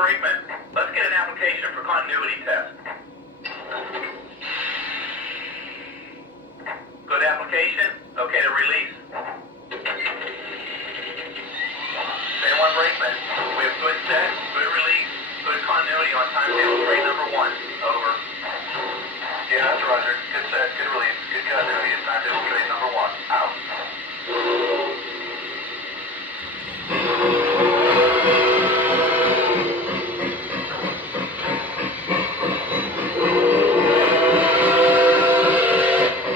brakeman. Let's get an application for continuity test. Good application. Okay to release. Say one brakeman. We have good set, good release, good continuity on timetable.